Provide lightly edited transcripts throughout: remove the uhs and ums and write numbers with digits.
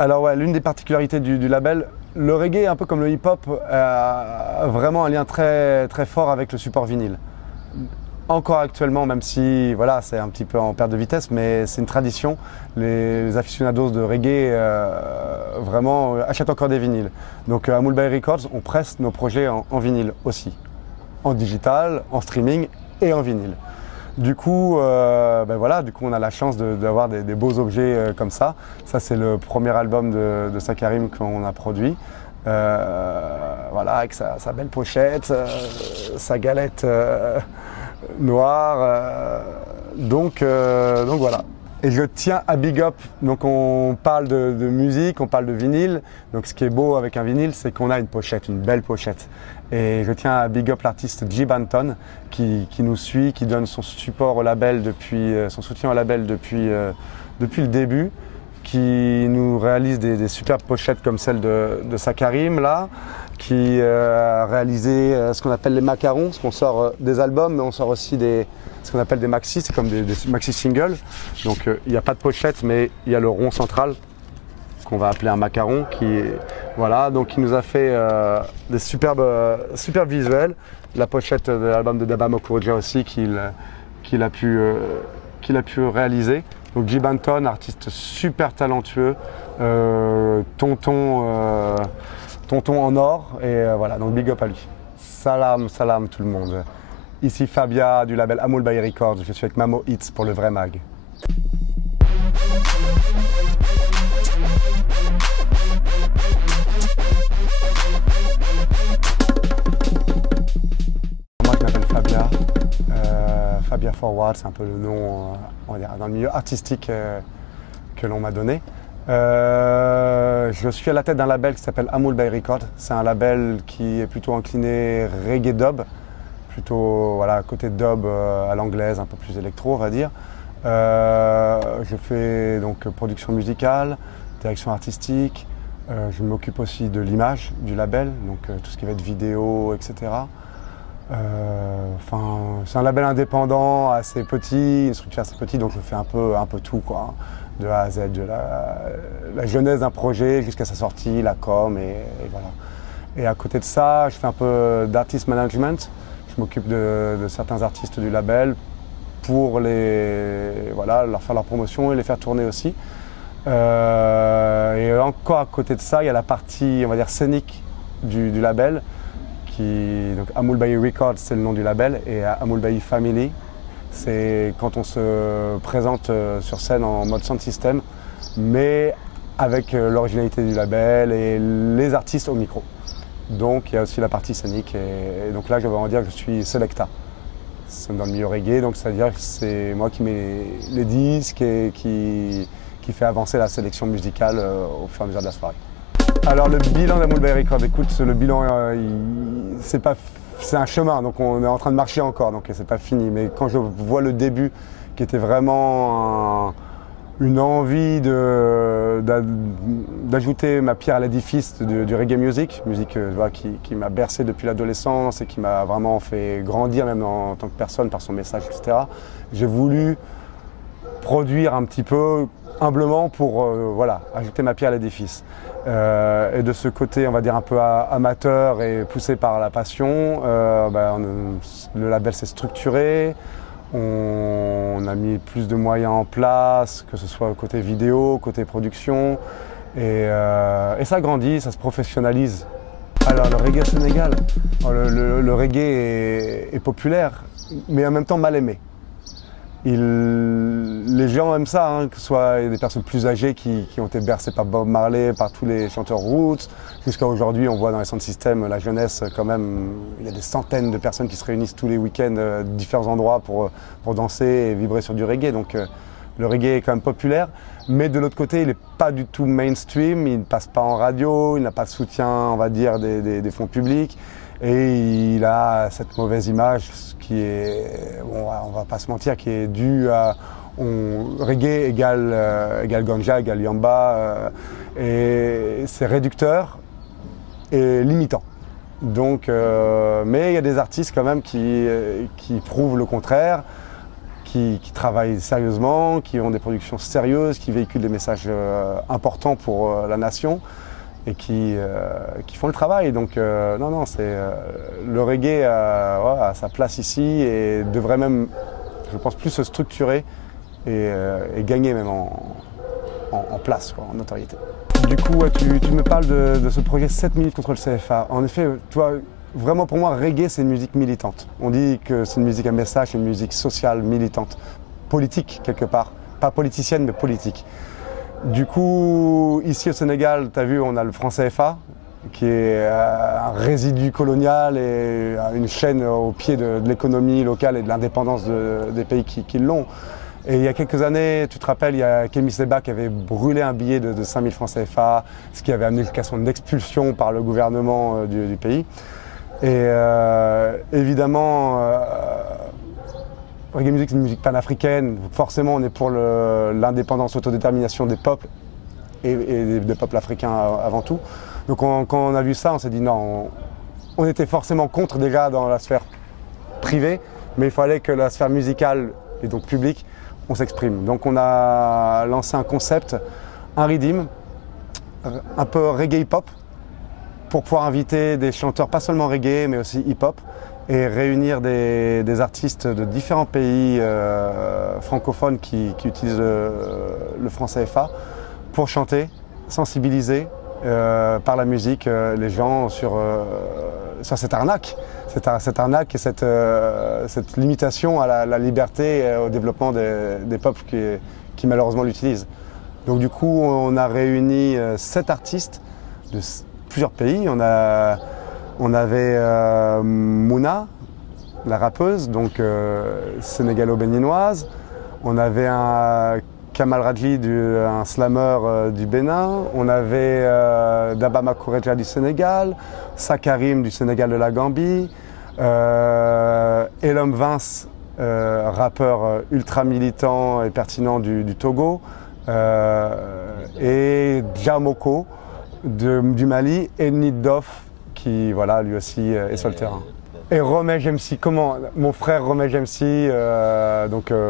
Alors ouais, l'une des particularités du label, le reggae, un peu comme le hip-hop, a vraiment un lien très, très fort avec le support vinyle. Encore actuellement, même si voilà, c'est un petit peu en perte de vitesse, mais c'est une tradition. Les aficionados de reggae vraiment achètent encore des vinyles. Donc à Amul Bay Records, on presse nos projets en vinyle aussi, en digital, en streaming et en vinyle. Du coup, voilà, on a la chance d'avoir des beaux objets comme ça. Ça, c'est le premier album de Sakarim qu'on a produit. Voilà, avec sa belle pochette, sa galette noire. Donc voilà. Et je tiens à big up. Donc on parle de musique, on parle de vinyle. Donc ce qui est beau avec un vinyle, c'est qu'on a une pochette, une belle pochette. Et je tiens à big up l'artiste G. Banton qui nous suit, qui donne son support au label son soutien au label depuis le début, qui nous réalise des superbes pochettes comme celle de Sakarim là, qui a réalisé ce qu'on appelle les macarons, parce qu'on sort des albums, mais on sort aussi ce qu'on appelle des maxis, c'est comme des maxi singles. Donc il n'y a pas de pochette, mais il y a le rond central qu'on va appeler un macaron, voilà, donc il nous a fait des superbes visuels. La pochette de l'album de Daba Mokuroja aussi qu'il a pu réaliser. Donc G. Banton, artiste super talentueux, tonton en or, et voilà, donc big up à lui. Salam, salam tout le monde. Ici Fabia du label Amul Bay Records, je suis avec Mamo Hits pour le vrai mag. Moi je m'appelle Fabia, Fabia Forward, c'est un peu le nom on va dire, dans le milieu artistique que l'on m'a donné. Je suis à la tête d'un label qui s'appelle Amul Bay Records. C'est un label qui est plutôt incliné reggae dub, plutôt voilà, côté dub à l'anglaise, un peu plus électro on va dire. Je fais donc production musicale, direction artistique. Je m'occupe aussi de l'image du label, donc tout ce qui va être vidéo, etc. C'est un label indépendant, assez petit, une structure assez petite, donc je fais un peu tout, quoi, de A à Z, de la genèse d'un projet jusqu'à sa sortie, la com, et voilà. Et à côté de ça, je fais un peu d'artist management. Je m'occupe de certains artistes du label pour leur faire leur promotion et les faire tourner aussi. Et encore à côté de ça, il y a la partie, on va dire, scénique du label. Donc Amul Bay Records, c'est le nom du label, et Amul Bay Family, c'est quand on se présente sur scène en mode sound system, mais avec l'originalité du label et les artistes au micro. Donc il y a aussi la partie scénique, et donc là je vais en dire que je suis selecta. C'est dans le milieu reggae, donc c'est-à-dire que c'est moi qui mets les disques et qui fait avancer la sélection musicale au fur et à mesure de la soirée. Alors le bilan d'Amul Bay Records, écoute, le bilan, c'est un chemin, donc on est en train de marcher encore, donc c'est pas fini. Mais quand je vois le début, qui était vraiment une envie d'ajouter ma pierre à l'édifice du reggae music qui m'a bercé depuis l'adolescence et qui m'a vraiment fait grandir même en tant que personne par son message, etc. J'ai voulu produire un petit peu humblement pour ajouter ma pierre à l'édifice. Et de ce côté, on va dire un peu amateur et poussé par la passion, le label s'est structuré, on a mis plus de moyens en place, que ce soit côté vidéo, côté production, et ça grandit, ça se professionnalise. Alors le reggae au Sénégal, le reggae est populaire, mais en même temps mal aimé. Les gens aiment ça, hein, que ce soit des personnes plus âgées qui ont été bercées par Bob Marley, par tous les chanteurs roots, jusqu'à aujourd'hui on voit dans les sound systems la jeunesse quand même, il y a des centaines de personnes qui se réunissent tous les week-ends à différents endroits pour danser et vibrer sur du reggae, donc le reggae est quand même populaire, mais de l'autre côté il n'est pas du tout mainstream, il ne passe pas en radio, il n'a pas de soutien on va dire des fonds publics. Et il a cette mauvaise image qui est, on va pas se mentir, qui est due à reggae égale ganja, égale yamba, et c'est réducteur et limitant. Donc, mais il y a des artistes quand même qui prouvent le contraire, qui travaillent sérieusement, qui ont des productions sérieuses, qui véhiculent des messages importants pour la nation et qui font le travail. Donc non, le reggae a sa place ici et devrait même, je pense, plus se structurer et gagner même en place, quoi, en notoriété. Du coup, ouais, tu me parles de ce projet 7 minutes contre le CFA. En effet, toi, vraiment pour moi, reggae, c'est une musique militante. On dit que c'est une musique à message, une musique sociale, militante, politique quelque part. Pas politicienne, mais politique. Du coup, ici au Sénégal, tu as vu, on a le franc CFA, qui est un résidu colonial et une chaîne au pied de l'économie locale et de l'indépendance des pays qui l'ont. Et il y a quelques années, tu te rappelles, il y a Kémy Séba qui avait brûlé un billet de 5000 francs CFA, ce qui avait amené une question d'expulsion par le gouvernement du pays. Et évidemment, reggae music, c'est une musique panafricaine. Forcément, on est pour l'indépendance, l'autodétermination des peuples et des peuples africains avant tout. Donc quand on a vu ça, on s'est dit non, on était forcément contre déjà dans la sphère privée, mais il fallait que la sphère musicale et donc publique, on s'exprime. Donc on a lancé un concept, un redeem, un peu reggae hip-hop, pour pouvoir inviter des chanteurs, pas seulement reggae, mais aussi hip-hop, et réunir des artistes de différents pays francophones qui utilisent le franc CFA pour chanter, sensibiliser par la musique les gens sur cette arnaque. Cette arnaque et cette limitation à la liberté et au développement des peuples qui malheureusement l'utilisent. Donc du coup, on a réuni 7 artistes de plusieurs pays. On avait Mouna, la rappeuse, donc sénégalo-béninoise. On avait un Kamal Radji, un slammer du Bénin. On avait Daba Makureja du Sénégal, Sakarim du Sénégal de la Gambie, Elom Vince, rappeur ultra militant et pertinent du Togo, et Djamoko du Mali, et Niddoff qui voilà, lui aussi est sur le terrain. Et Romej MC, mon frère Romej MC,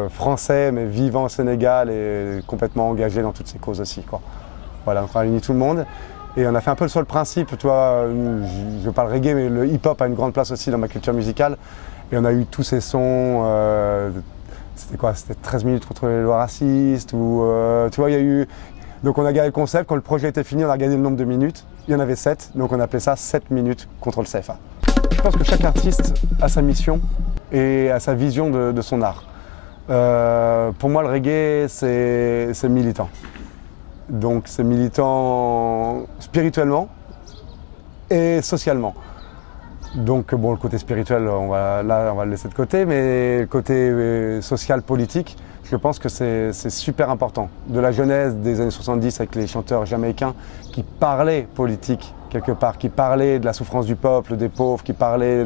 français mais vivant au Sénégal et complètement engagé dans toutes ces causes aussi, quoi. Voilà, on a réuni tout le monde et on a fait un peu sur le principe, toi, je parle reggae mais le hip-hop a une grande place aussi dans ma culture musicale et on a eu tous ces sons, c'était quoi, c'était 13 minutes contre les lois racistes ou tu vois, il y a eu. Donc on a gardé le concept, quand le projet était fini, on a regardé le nombre de minutes, il y en avait 7, donc on appelait ça 7 minutes contre le CFA. Je pense que chaque artiste a sa mission et a sa vision de son art. Pour moi, le reggae, c'est militant. Donc c'est militant spirituellement et socialement. Donc bon, le côté spirituel, on va le laisser de côté, mais le côté social, politique, je pense que c'est super important. De la genèse des années 70 avec les chanteurs jamaïcains qui parlaient politique quelque part, qui parlaient de la souffrance du peuple, des pauvres, qui parlaient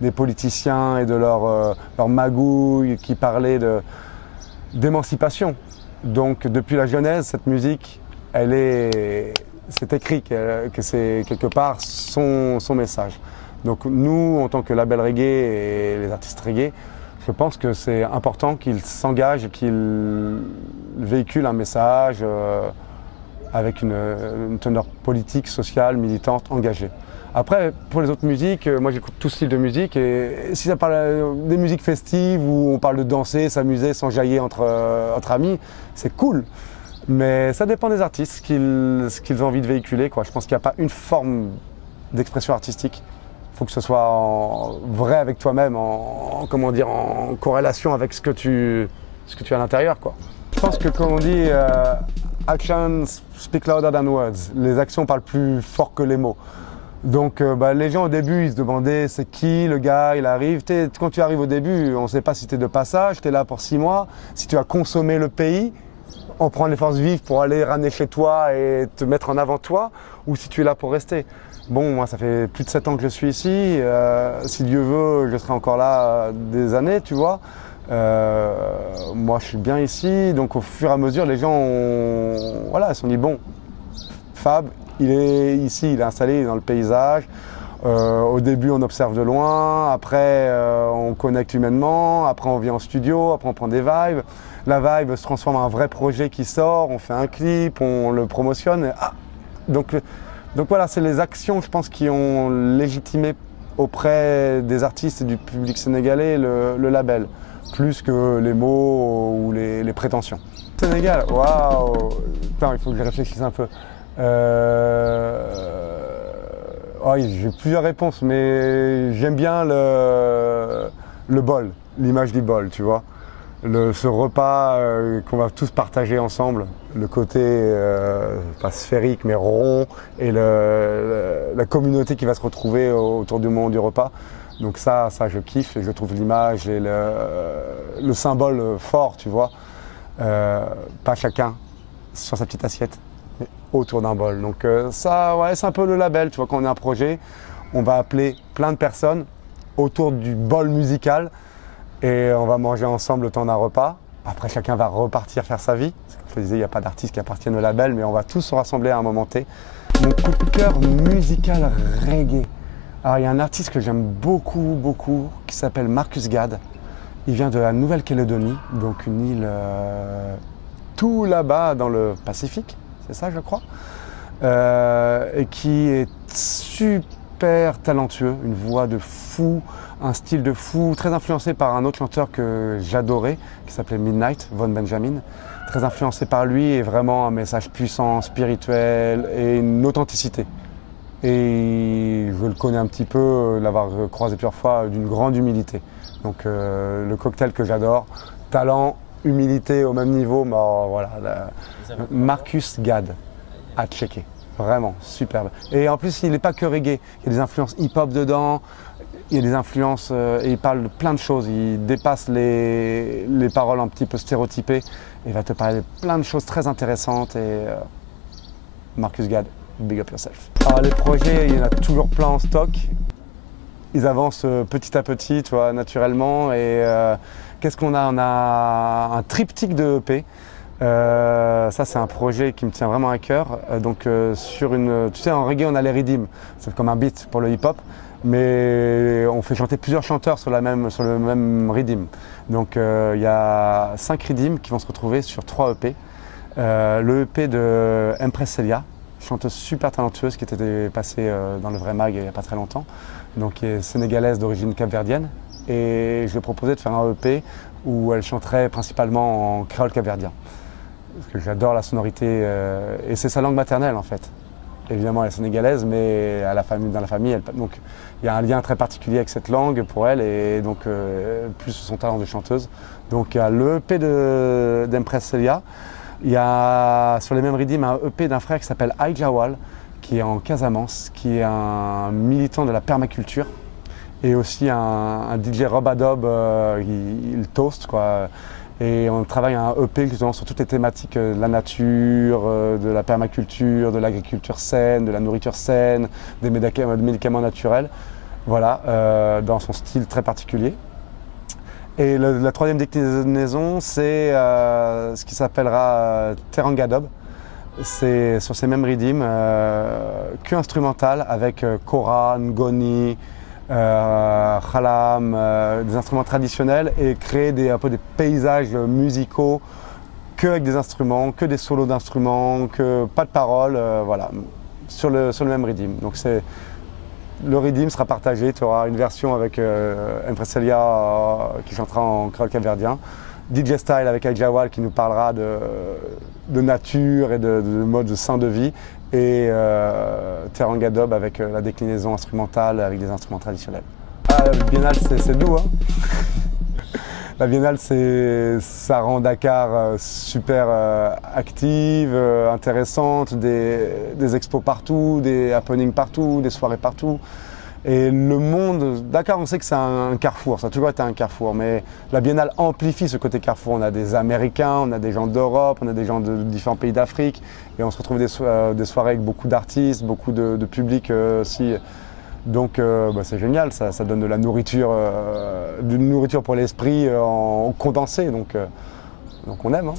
des politiciens et de leur magouille, qui parlaient d'émancipation. Donc depuis la genèse, cette musique, c'est écrit que c'est quelque part son message. Donc nous, en tant que label reggae et les artistes reggae, je pense que c'est important qu'ils s'engagent, qu'ils véhiculent un message avec une teneur politique, sociale, militante, engagée. Après, pour les autres musiques, moi j'écoute tout style de musique et si ça parle des musiques festives où on parle de danser, s'amuser, s'enjailler entre amis, c'est cool. Mais ça dépend des artistes, ce qu'ils ont envie de véhiculer, quoi. Je pense qu'il n'y a pas une forme d'expression artistique. Il faut que ce soit vrai avec toi-même, en corrélation avec ce que tu as à l'intérieur, quoi. Je pense que comme on dit, actions speak louder than words. Les actions parlent plus fort que les mots. Donc les gens au début, ils se demandaient c'est qui le gars, il arrive. Quand tu arrives au début, on ne sait pas si tu es de passage, tu es là pour 6 mois, si tu vas consommer le pays, en prendre les forces vives pour aller ramener chez toi et te mettre en avant toi, ou si tu es là pour rester. Bon, moi ça fait plus de 7 ans que je suis ici, si Dieu veut, je serai encore là des années, tu vois. Moi je suis bien ici, donc au fur et à mesure les gens ils se sont dit bon, Fab, il est ici, il est installé, il est dans le paysage, Au début, on observe de loin, après, on connecte humainement, après, on vient en studio, après, on prend des vibes. La vibe se transforme en un vrai projet qui sort, on fait un clip, on le promotionne. Donc voilà, c'est les actions, je pense, qui ont légitimé auprès des artistes et du public sénégalais le label, plus que les mots ou les prétentions. Sénégal, waouh! Attends, il faut que je réfléchisse un peu. Oh, j'ai plusieurs réponses, mais j'aime bien le bol, l'image du bol, tu vois. Ce repas qu'on va tous partager ensemble, le côté pas sphérique mais rond, et la communauté qui va se retrouver autour du moment du repas. Donc ça je kiffe et je trouve l'image et le symbole fort, tu vois. Pas chacun sur sa petite assiette, mais autour d'un bol. Donc ça, ouais, c'est un peu le label, tu vois, quand on a un projet, on va appeler plein de personnes autour du bol musical et on va manger ensemble le temps d'un repas. Après, chacun va repartir faire sa vie. Comme je te disais, il n'y a pas d'artistes qui appartiennent au label, mais on va tous se rassembler à un moment T. Mon coup de cœur musical reggae. Alors, il y a un artiste que j'aime beaucoup, beaucoup, qui s'appelle Marcus Gad. Il vient de la Nouvelle-Calédonie, donc une île tout là-bas dans le Pacifique, c'est ça, je crois, et qui est super talentueux, une voix de fou, un style de fou, très influencé par un autre chanteur que j'adorais, qui s'appelait Midnight, Von Benjamin. Très influencé par lui et vraiment un message puissant, spirituel et une authenticité. Et je le connais un petit peu, l'avoir croisé plusieurs fois, d'une grande humilité. Donc le cocktail que j'adore, talent, humilité au même niveau, mais voilà, Marcus Gad, à checker. Vraiment, superbe. Et en plus, il n'est pas que reggae, il y a des influences hip-hop dedans, il y a des influences, et il parle de plein de choses, il dépasse les paroles un petit peu stéréotypées, et il va te parler de plein de choses très intéressantes, et Marcus Gad, big up yourself. Alors les projets, il y en a toujours plein en stock, ils avancent petit à petit, tu vois, naturellement, et qu'est-ce qu'on a? On a un triptyque de EP. Ça, c'est un projet qui me tient vraiment à cœur. Sur une, tu sais, en reggae, on a les rythms, c'est comme un beat pour le hip-hop, mais on fait chanter plusieurs chanteurs sur le même rythme. Donc, il y a 5 rythms qui vont se retrouver sur 3 EP. Le EP de Empress Celia, chanteuse super talentueuse qui était passée dans le Vrai Mag il n'y a pas très longtemps, donc qui est sénégalaise d'origine capverdienne. Et je lui ai proposé de faire un EP où elle chanterait principalement en créole capverdien. Parce que j'adore la sonorité, et c'est sa langue maternelle en fait. Évidemment elle est sénégalaise, mais dans la famille, donc il y a un lien très particulier avec cette langue pour elle, et donc plus son talent de chanteuse. Donc il y a le EP d'Empress Celia, il y a sur les mêmes rythmes un EP d'un frère qui s'appelle Aïe Jawal, qui est en Casamance, qui est un militant de la permaculture, et aussi un DJ Rob Adobe, il toast quoi. Et on travaille un EP justement sur toutes les thématiques de la nature, de la permaculture, de l'agriculture saine, de la nourriture saine, des médicaments naturels, voilà, dans son style très particulier. Et la troisième déclinaison, c'est ce qui s'appellera Terangadob. C'est sur ces mêmes rythmes, que instrumental avec kora, ngoni, khalam, des instruments traditionnels, et créer un peu des paysages musicaux que avec des instruments, que des solos d'instruments, que pas de paroles, voilà, sur le même rythme. Donc le rythme sera partagé, tu auras une version avec Empress Celia qui chantera en créole capverdien, DJ Style avec Aïe Jawal qui nous parlera de nature et de mode sain de vie, et Terangadob avec la déclinaison instrumentale avec des instruments traditionnels. Ah, la Biennale, c'est doux, hein. La Biennale, ça rend Dakar super active, intéressante, des expos partout, des happenings partout, des soirées partout. Et le monde, Dakar, on sait que c'est un carrefour, ça a toujours été un carrefour, mais la Biennale amplifie ce côté carrefour. On a des Américains, on a des gens d'Europe, on a des gens de différents pays d'Afrique, et on se retrouve des soirées avec beaucoup d'artistes, beaucoup de public aussi. Donc c'est génial, ça donne de la nourriture, d'une nourriture pour l'esprit en condensé, donc on aime, hein.